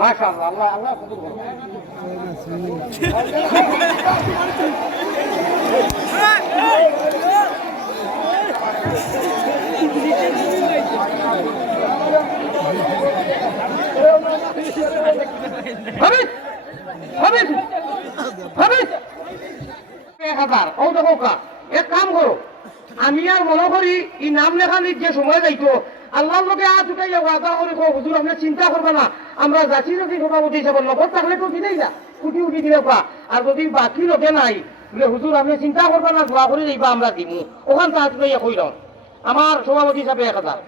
মাশাআল্লাহ, আল্লাহ আল্লাহ কবুল করুন। হাবিব হাবিব হাবিব 1000 ও দেখো কা এক কাম করো, আমি আর মনে করি এই নাম লেখানির যে সময় যাইতো আল্লাহর লোকে হাত উঠাইয়া ওয়াদা করে হুজুর আপনি চিন্তা করবে না, আমরা যাচ্ছি যদি সভাপতি হিসাবে নগদ থাকলে তো দিলেই না উঠি উঠি দিলে পা, আর যদি বাকি লোকে নাই বলে হুজুর আপনি চিন্তা করবে না দোয়া করে দিবা আমরা দিমু, ওখান তো হাত উঠাইয়া কইলাম আমার সভাপতি হিসাবে 1000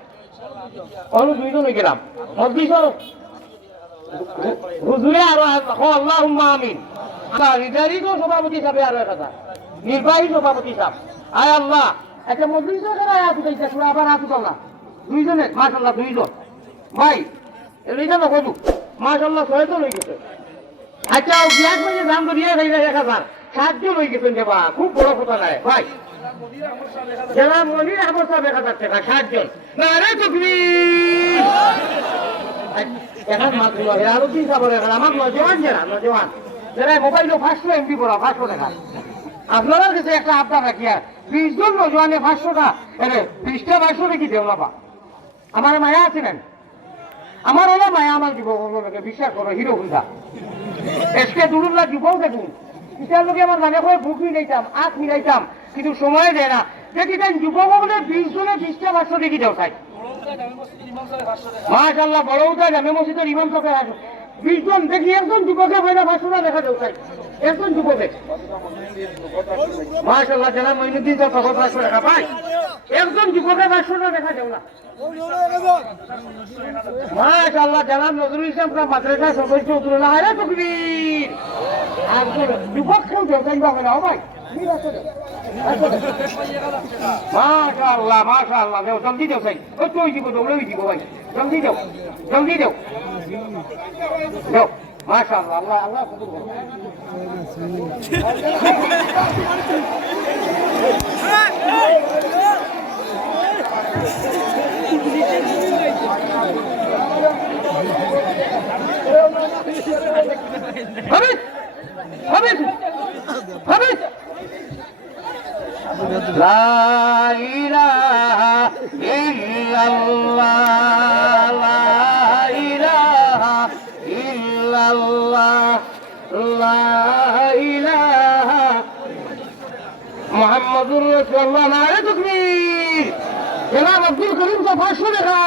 অন্য দুইজন হয়ে গেলাম মজলিসর হুজুরে আরো আল্লাহুম্মা আমিন। নির্ধারিত সভাপতি হিসাবে আরো 1000, নির্বাহী সভাপতি হিসাব আয় আল্লাহ একটা মজলিসের হাত উঠাইছে আবার হাত উঠাও না দুইজনের মাশাআল্লাহ দুইজন ভাই এইটা না কত মাশাআল্লাহ 6 জন হয়ে গেছে। আচ্ছা বিয়াজ মানে দাম তো দিয়ে ভাই 1000 7 জন হয়ে গেছেন যে বা খুব বড় কথা নাই ভাই যারা মনির আমার সব 1000 টাকা 7 জন না রে তাকবীর এখন মাত্র আরো 3 সাবর আমার নজওয়ান যারা মোবাইলে 500 এমবি করা 500 টাকা আপনারা কাছে একটা আবদার রাখি আর 20 জন নজওয়ানে 500 টাকা আরে 20টা 500 রেখে দেও না বা আমার মায়া আছে না আমার ওলা মায়া আমার যুবককে বিশ্বাস করো হিরো হুন্দা এসকে দুরুল্লাহ যুবক দেখুন ইটার লোকে আমার মানে করে বুক মিলাইতাম আখ মিলাইতাম কিন্তু সময় দেয় না দেখি তাই যুবক হলে 20 জনে 20টা 500 রেখে দেও তাই মাশাআল্লাহ বড় উঠা জামে মসজিদের ইমাম সাহেব আসুন 20 জন দেখি একজন যুবকের পয়লা 500 টাকা দেখা দেও তাই একজন যুবকের মাশাআল্লাহ যারা মঈনুদ্দিন তো 500 টাকা পায় একজন যুবকের 500 টাকা দেখা দেও না মাশাআল্লাহ যারা নজরুল ইসলাম মাদ্রাসা সদস্য উত্তরলা আরে তাকবীর আর যুবক কেউ দেও তাই বাবা না ভাই মাশাআল্লাহ মাশাআল্লাহ দেও জলদি দেও তাই ও তুই দিব দৌড়ে দিব ভাই জলদি দেও দেও মাশাআল্লাহ আল্লাহ আল্লাহ কবুল করুন। হাবিব হাবিব হাবিব লা ইলাহা ইল্লাল্লাহ লা ইলাহা ইল্লাল্লাহ লা ইলাহা মুহাম্মাদুর রাসূলুল্লাহ নারে তাকবীর জনাব আব্দুল করিম 500 টাকা।